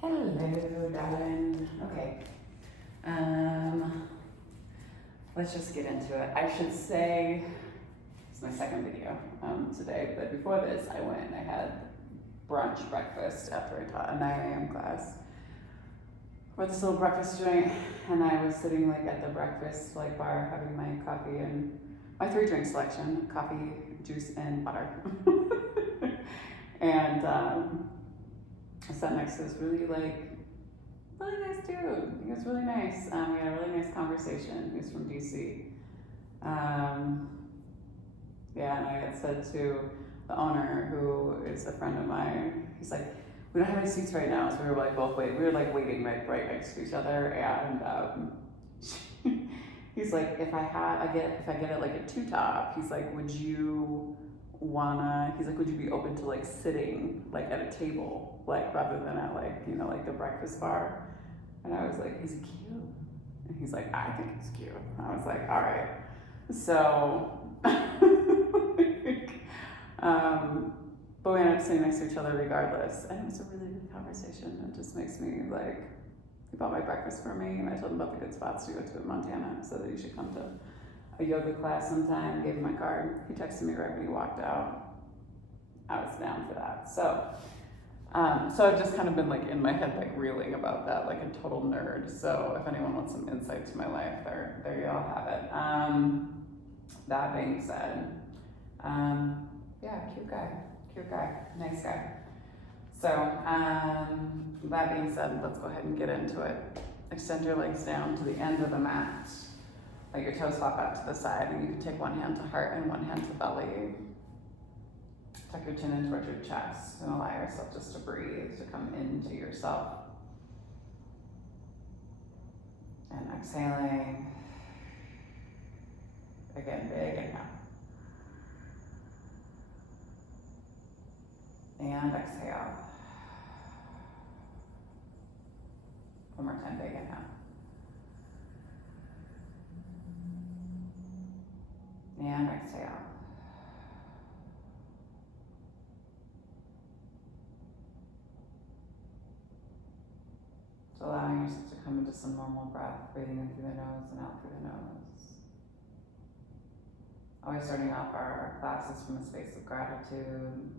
Hello, darling. Okay. Let's just get into it. I should say it's my second video today, but before this, I went and I had breakfast after I taught a 9 a.m. class for this little breakfast joint, and I was sitting at the breakfast bar having my coffee and my 3 drink selection: coffee, juice, and butter. And I sat next to this really nice dude. He was really nice. We had a really nice conversation. He was from DC. Yeah, and I had said to the owner, who is a friend of mine, he's like, we don't have any seats right now, so we were both waiting. We were waiting right next to each other, and he's like, if I get it a 2-top, he's like, would you be open to sitting at a table, rather than at the breakfast bar? And I was like, is he cute? And he's like, I think he's cute. I was like, all right. So but we ended up sitting next to each other regardless, and it was a really good conversation. It just makes me he bought my breakfast for me, and I told him about the good spots to go to in Montana, so that you should come to a yoga class sometime. Gave him my card. He texted me right when he walked out. I was down for that. So I've just kind of been in my head reeling about that like a total nerd. So if anyone wants some insight to my life, there you all have it. That being said, yeah, cute guy, nice guy. So that being said, let's go ahead and get into it. Extend your legs down to the end of the mat. Let your toes flop out to the side, and you can take one hand to heart and one hand to belly. Tuck your chin in towards your chest and allow yourself just to breathe, to come into yourself. And exhaling. Again, big inhale. And exhale. One more time, big inhale. And exhale. So allowing yourself to come into some normal breath, breathing in through the nose and out through the nose. Always starting off our classes from a space of gratitude,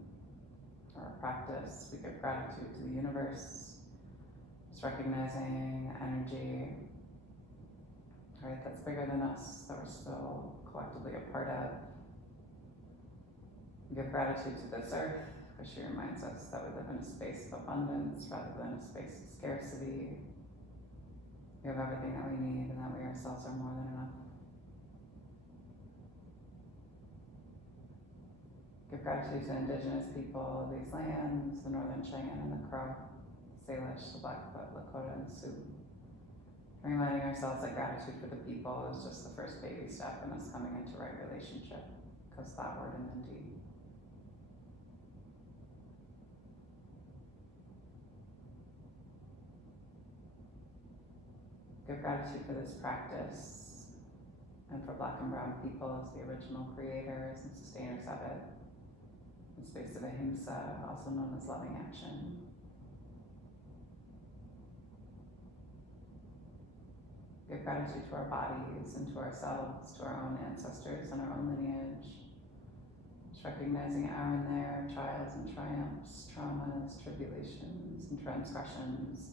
or practice. We give gratitude to the universe, just recognizing energy, right, that's bigger than us, that we're still collectively a part of. We give gratitude to this earth, because she reminds us that we live in a space of abundance rather than a space of scarcity. We have everything that we need, and that we ourselves are more than enough. Give gratitude to indigenous people of these lands, the Northern Cheyenne and the Crow, Salish, the Blackfoot, Lakota, and Sioux. Reminding ourselves that gratitude for the people is just the first baby step in us coming into right relationship, because that word and indeed. Give gratitude for this practice and for Black and Brown people as the original creators and sustainers of it. The space of ahimsa, also known as loving action. Give gratitude to our bodies and to ourselves, to our own ancestors and our own lineage. Just recognizing our and their trials and triumphs, traumas, tribulations, and transgressions,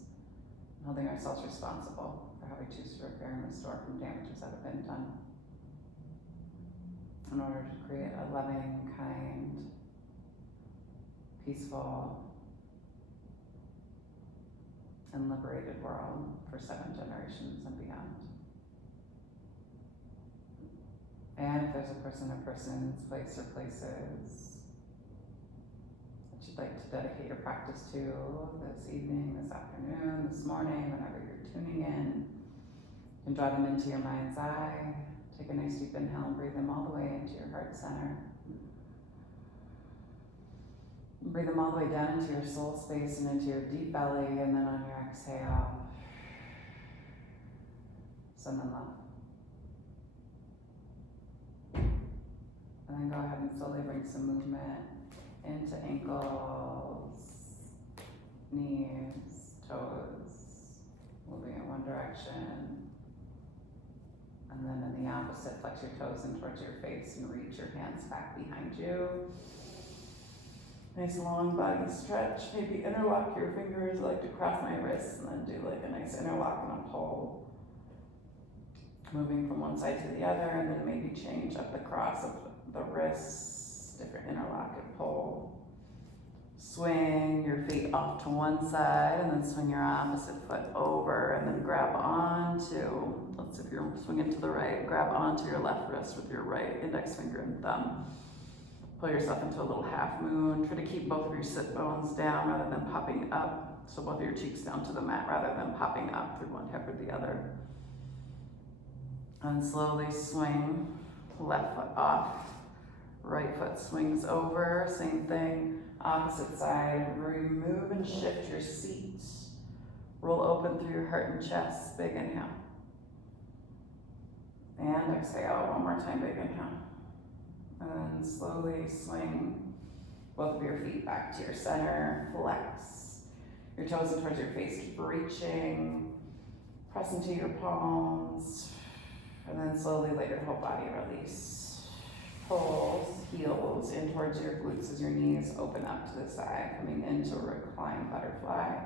and holding ourselves responsible for how we choose to repair and restore from damages that have been done, in order to create a loving, kind, peaceful, and liberated world for 7 generations and beyond. And if there's a person or persons, place or places that you'd like to dedicate your practice to this evening, this afternoon, this morning, whenever you're tuning in, you can draw them into your mind's eye. Take a nice deep inhale and breathe them all the way into your heart center. Breathe them all the way down into your soul space and into your deep belly, and then on your exhale, send them up. And then go ahead and slowly bring some movement into ankles, knees, toes moving in one direction. And then in the opposite, flex your toes in towards your face and reach your hands back behind you. Nice long body stretch. Maybe interlock your fingers. I like to cross my wrists and then do like a nice interlock and a pull. Moving from one side to the other, and then maybe change up the cross of the wrists. Different interlock and pull. Swing your feet off to one side and then swing your opposite foot over and then grab onto, if you're swinging to the right, grab onto your left wrist with your right index finger and thumb. Pull yourself into a little half moon. Try to keep both of your sit bones down rather than popping up. So both of your cheeks down to the mat rather than popping up through one hip or the other. And slowly swing, left foot off. Right foot swings over, same thing. Opposite side, remove and shift your seat. Roll open through your heart and chest, big inhale. And exhale, one more time, big inhale. And slowly swing both of your feet back to your center, flex. Your toes in towards your face, keep reaching. Press into your palms. And then slowly let your whole body release. Pulls, heels in towards your glutes as your knees open up to the side, coming into a reclined butterfly.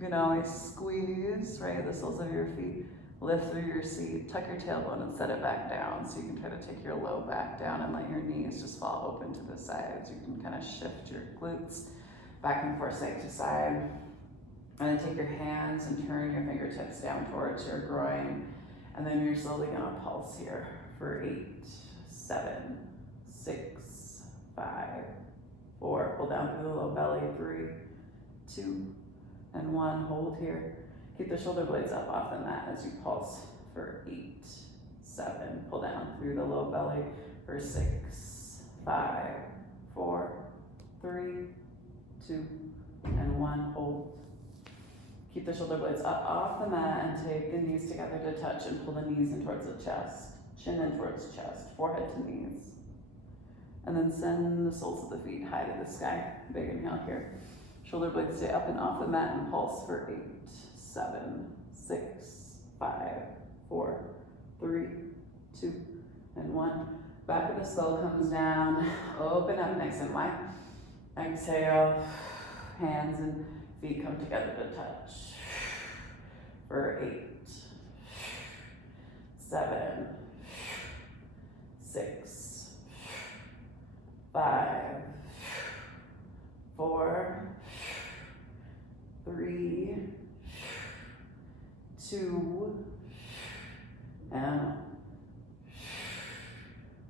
You can always squeeze, right, the soles of your feet, lift through your seat, tuck your tailbone and set it back down. So you can try to take your low back down and let your knees just fall open to the sides. You can kind of shift your glutes back and forth, side to side. And then take your hands and turn your fingertips down towards your groin. And then you're slowly gonna pulse here for 8, 7, 6, 5, 4. Pull down through the low belly. 3, 2, and 1. Hold here. Keep the shoulder blades up off the mat as you pulse for 8, 7. Pull down through the low belly for 6, 5, 4, 3, 2, and 1. Hold. Keep the shoulder blades up off the mat and take the knees together to touch and pull the knees in towards the chest. Chin in towards chest, forehead to knees. And then send the soles of the feet high to the sky. Big inhale here. Shoulder blades stay up and off the mat and pulse for 8, 7, 6, 5, 4, 3, 2, and 1. Back of the skull comes down. Open up nice and wide. Exhale. Hands and feet come together to touch. For 8, 7, 6, 5, 4, 3, 2, and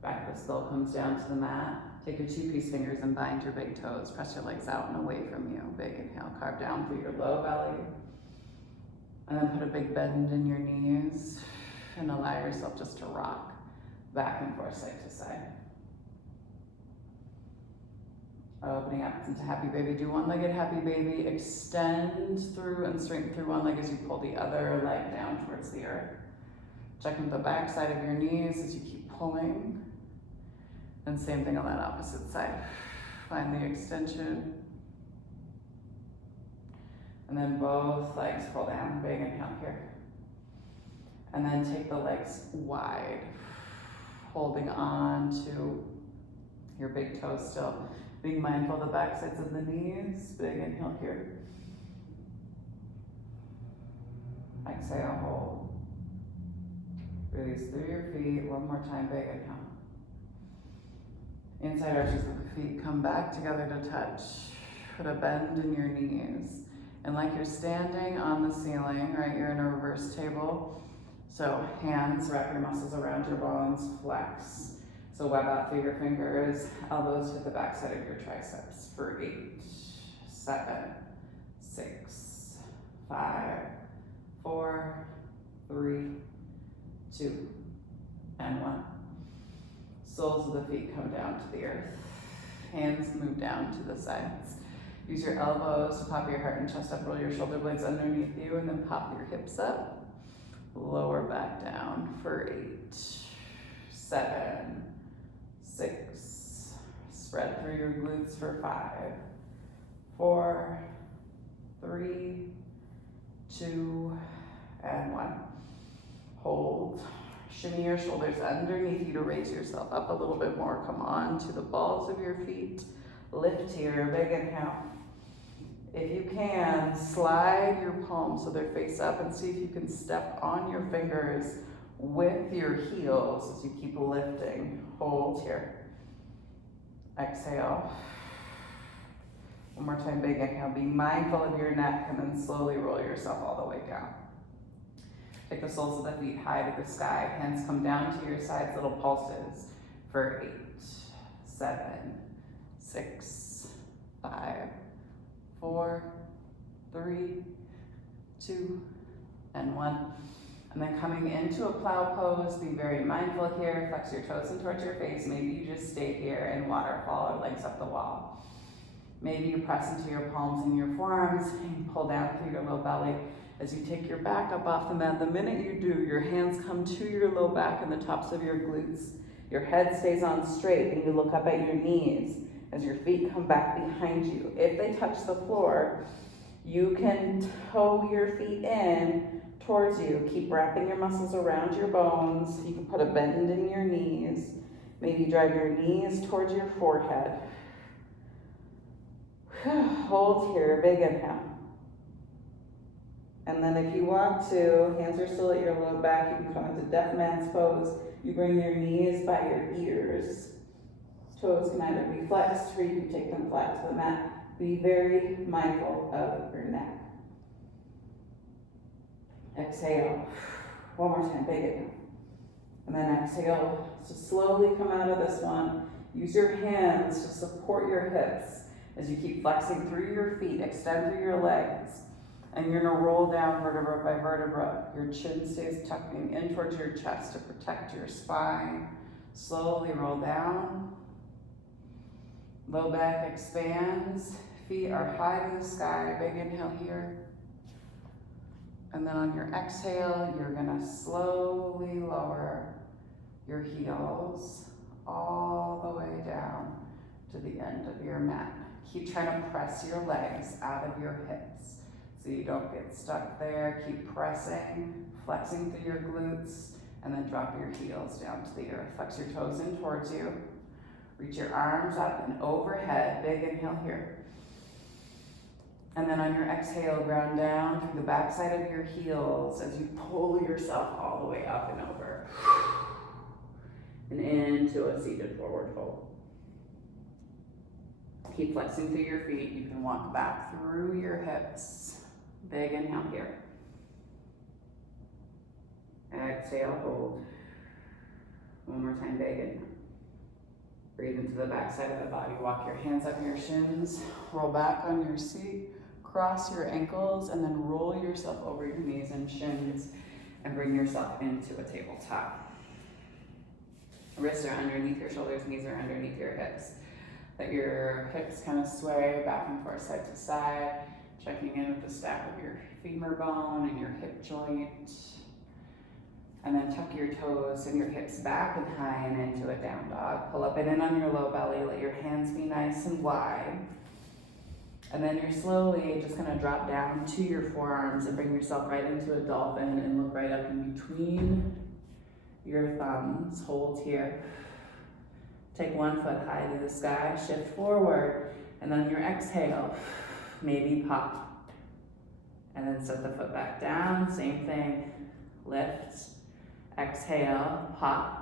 back of the skull comes down to the mat. Take your 2-piece fingers and bind your big toes. Press your legs out and away from you. Big inhale, carve down through your low belly. And then put a big bend in your knees and allow yourself just to rock back and forth, side to side. Opening up into happy baby. Do one-legged happy baby. Extend through and straighten through one leg as you pull the other leg down towards the earth. Check with the back side of your knees as you keep pulling. And same thing on that opposite side. Find the extension. And then both legs pull down. Big inhale here. And then take the legs wide. Holding on to your big toes still. Being mindful of the back sides of the knees. Big inhale here. Exhale, hold. Release through your feet. One more time, big inhale. Inside arches of the feet come back together to touch. Put a bend in your knees. And like you're standing on the ceiling, right, you're in a reverse table. So hands, wrap your muscles around your bones, flex. So web out through your fingers, elbows hit the back side of your triceps for 8, 7, 6, 5, 4, 3, 2, and 1. Soles of the feet come down to the earth. Hands move down to the sides. Use your elbows to pop your heart and chest up, roll your shoulder blades underneath you, and then pop your hips up. Lower back down for 8, 7, 6. Spread through your glutes for 5, 4, 3, 2, and 1. Hold. Shimmy your shoulders underneath you to raise yourself up a little bit more. Come on to the balls of your feet. Lift here, big inhale. If you can, slide your palms so they're face up and see if you can step on your fingers with your heels as you keep lifting. Hold here. Exhale. One more time, big inhale. Be mindful of your neck and then slowly roll yourself all the way down. Take the soles of the feet high to the sky. Hands come down to your sides, little pulses for 8, 7, 6, 5, 4, 3, 2, and 1. And then coming into a plow pose, be very mindful here. Flex your toes in towards your face. Maybe you just stay here and waterfall or legs up the wall. Maybe you press into your palms and your forearms and pull down through your low belly. As you take your back up off the mat, the minute you do, your hands come to your low back and the tops of your glutes. Your head stays on straight and you look up at your knees as your feet come back behind you. If they touch the floor, you can toe your feet in towards you. Keep wrapping your muscles around your bones. You can put a bend in your knees. Maybe drive your knees towards your forehead. Hold here, big inhale. And then if you want to, hands are still at your low back, you can come into deaf man's pose. You bring your knees by your ears. Toes can either be flexed or you can take them flat to the mat. Be very mindful of your neck. Exhale. One more time, big inhale. And then exhale. So slowly come out of this one. Use your hands to support your hips as you keep flexing through your feet, extend through your legs. And you're gonna roll down vertebra by vertebra. Your chin stays tucking in towards your chest to protect your spine. Slowly roll down. Low back expands. Feet are high to the sky. Big inhale here. And then on your exhale, you're gonna slowly lower your heels all the way down to the end of your mat. Keep trying to press your legs out of your hips so you don't get stuck there. Keep pressing, flexing through your glutes, and then drop your heels down to the earth. Flex your toes in towards you. Reach your arms up and overhead. Big inhale here. And then on your exhale, ground down through the backside of your heels as you pull yourself all the way up and over. And into a seated forward fold. Keep flexing through your feet. You can walk back through your hips. Big inhale here. Exhale, hold. One more time, big inhale. Breathe into the backside of the body. Walk your hands up your shins. Roll back on your seat. Cross your ankles and then roll yourself over your knees and shins and bring yourself into a tabletop. Wrists are underneath your shoulders, knees are underneath your hips. Let your hips kind of sway back and forth, side to side, checking in with the stack of your femur bone and your hip joint. And then tuck your toes and your hips back and high and into a down dog. Pull up and in on your low belly. Let your hands be nice and wide. And then you're slowly just gonna drop down to your forearms and bring yourself right into a dolphin and look right up in between your thumbs. Hold here. Take one foot high to the sky, shift forward, and then your exhale, maybe pop. And then set the foot back down, same thing, lift, exhale, pop.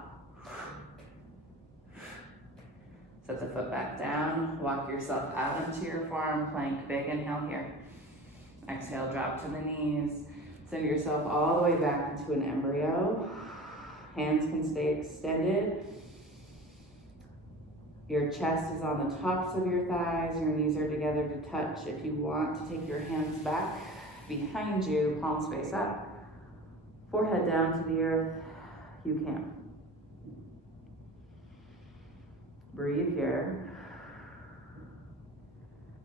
Set the foot back down, walk yourself out into your forearm plank, big inhale here. Exhale, drop to the knees. Send yourself all the way back into an embryo. Hands can stay extended. Your chest is on the tops of your thighs, your knees are together to touch. If you want to take your hands back behind you, palms face up, forehead down to the earth, you can. Breathe here.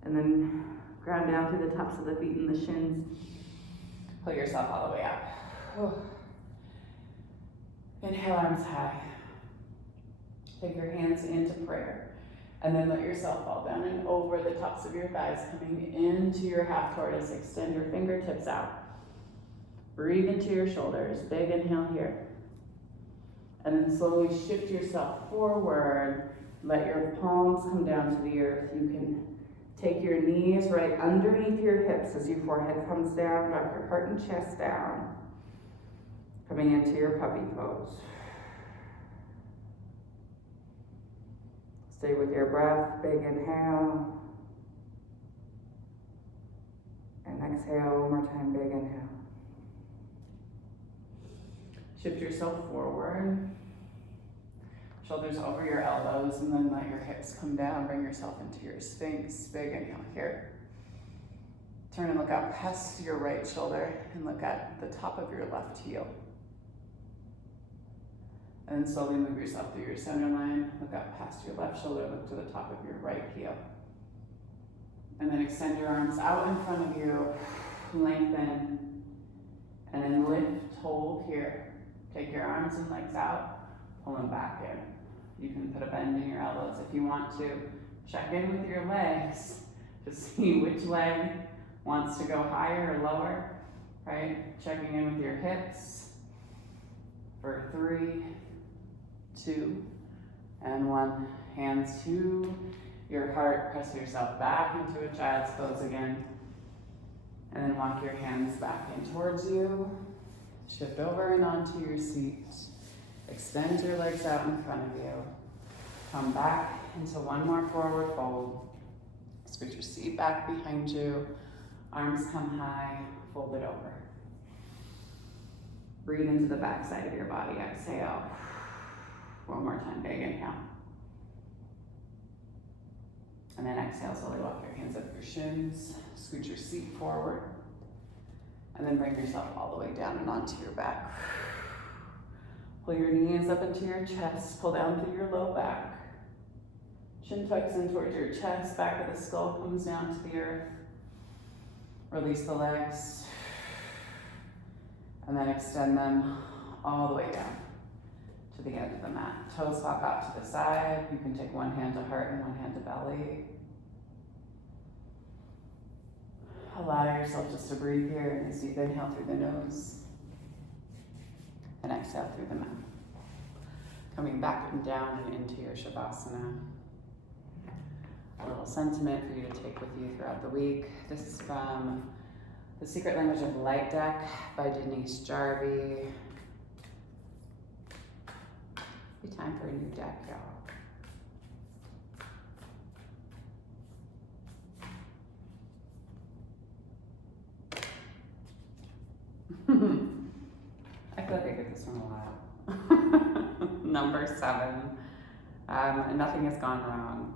And then ground down through the tops of the feet and the shins. Pull yourself all the way up. Inhale, arms high. Take your hands into prayer. And then let yourself fall down and over the tops of your thighs, coming into your half tortoise. Extend your fingertips out. Breathe into your shoulders. Big inhale here. And then slowly shift yourself forward. Let your palms come down to the earth. You can take your knees right underneath your hips as your forehead comes down. Drop your heart and chest down. Coming into your puppy pose. Stay with your breath. Big inhale. And exhale one more time. Big inhale. Shift yourself forward. Shoulders over your elbows, and then let your hips come down. Bring yourself into your Sphinx. Big inhale here. Turn and look out past your right shoulder and look at the top of your left heel. And then slowly move yourself through your center line. Look out past your left shoulder. Look to the top of your right heel. And then extend your arms out in front of you. Lengthen. And then lift, hold here. Take your arms and legs out. Pull them back in. You can put a bend in your elbows if you want to. Check in with your legs to see which leg wants to go higher or lower, right? Checking in with your hips for 3, 2, and 1. Hands to your heart. Press yourself back into a child's pose again. And then walk your hands back in towards you. Shift over and onto your seat. Extend your legs out in front of you. Come back into one more forward fold. Scoot your seat back behind you. Arms come high, fold it over. Breathe into the back side of your body. Exhale. One more time, big inhale. And then exhale, slowly walk your hands up your shins. Scoot your seat forward. And then bring yourself all the way down and onto your back. Pull your knees up into your chest. Pull down through your low back. Chin tucks in towards your chest. Back of the skull comes down to the earth. Release the legs. And then extend them all the way down to the end of the mat. Toes pop out to the side. You can take one hand to heart and one hand to belly. Allow yourself just to breathe here. Nice deep inhale through the nose. And exhale through the mouth. Coming back and down and into your Shavasana. A little sentiment for you to take with you throughout the week. This is from The Secret Language of Light deck by Denise Jarvie. Be time for a new deck, y'all. I feel like I get this one a lot. Number 7. Nothing has gone wrong.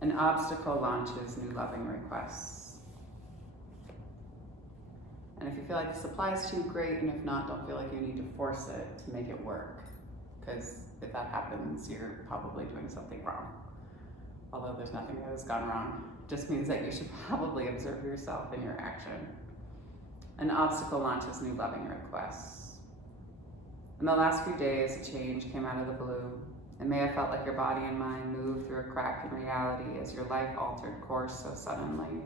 An obstacle launches new loving requests. And if you feel like the supply is too great, and if not, don't feel like you need to force it to make it work. Because if that happens, you're probably doing something wrong. Although there's nothing that has gone wrong. It just means that you should probably observe yourself in your action. An obstacle launches new loving requests. In the last few days, a change came out of the blue. It may have felt like your body and mind moved through a crack in reality as your life altered course so suddenly.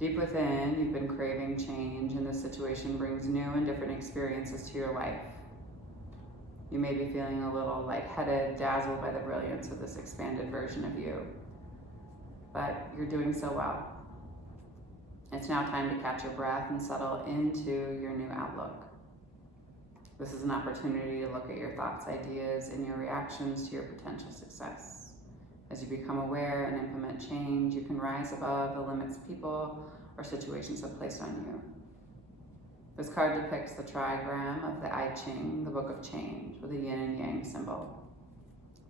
Deep within, you've been craving change, and this situation brings new and different experiences to your life. You may be feeling a little lightheaded, dazzled by the brilliance of this expanded version of you. But you're doing so well. It's now time to catch your breath and settle into your new outlook. This is an opportunity to look at your thoughts, ideas, and your reactions to your potential success. As you become aware and implement change, you can rise above the limits people or situations have placed on you. This card depicts the trigram of the I Ching, the Book of Change, with a yin and yang symbol.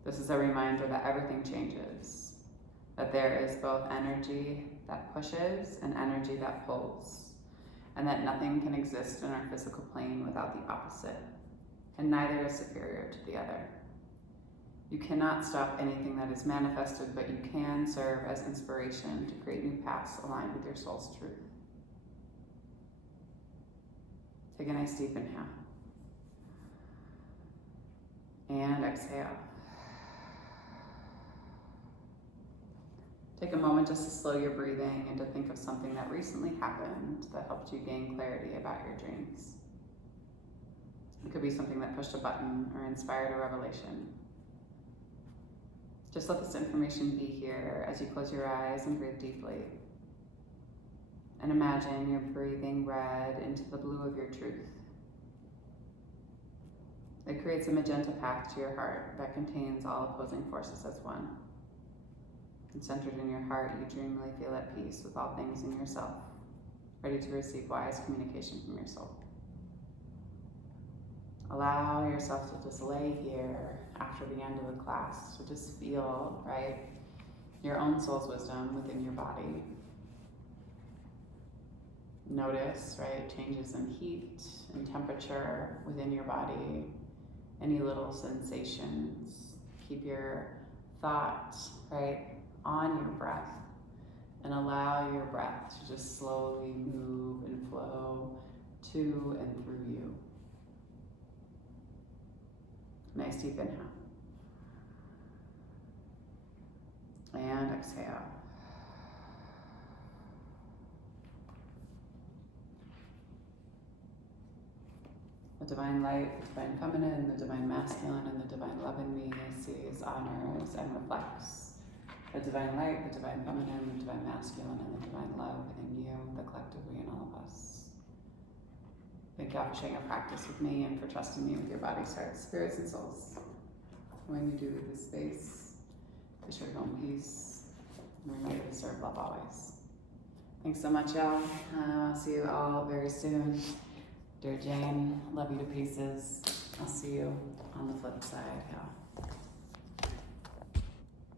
This is a reminder that everything changes, that there is both energy that pushes and energy that pulls, and that nothing can exist in our physical plane without the opposite, and neither is superior to the other. You cannot stop anything that is manifested, but you can serve as inspiration to create new paths aligned with your soul's truth. Take a nice deep inhale. And exhale. Take a moment just to slow your breathing and to think of something that recently happened that helped you gain clarity about your dreams. It could be something that pushed a button or inspired a revelation. Just let this information be here as you close your eyes and breathe deeply. And imagine you're breathing red into the blue of your truth. It creates a magenta path to your heart that contains all opposing forces as one. And centered in your heart, you dreamily feel at peace with all things in yourself, ready to receive wise communication from your soul. Allow yourself to just lay here after the end of the class to just feel, right, your own soul's wisdom within your body. Notice, right, changes in heat and temperature within your body, any little sensations. Keep your thought, right, on your breath, and allow your breath to just slowly move and flow to and through you. Nice deep inhale. And exhale. The divine light, the divine feminine, the divine masculine, and the divine love in me sees, honors, and reflects the divine light, the divine feminine, the divine masculine, and the divine love in you, the collectively in all of us. Thank y'all for sharing your practice with me and for trusting me with your bodies, hearts, spirits, and souls. When you do this space, be sure to go in peace and remember to serve love always. Thanks so much, y'all. I'll see you all very soon. Dear Jane, love you to pieces. I'll see you on the flip side, y'all.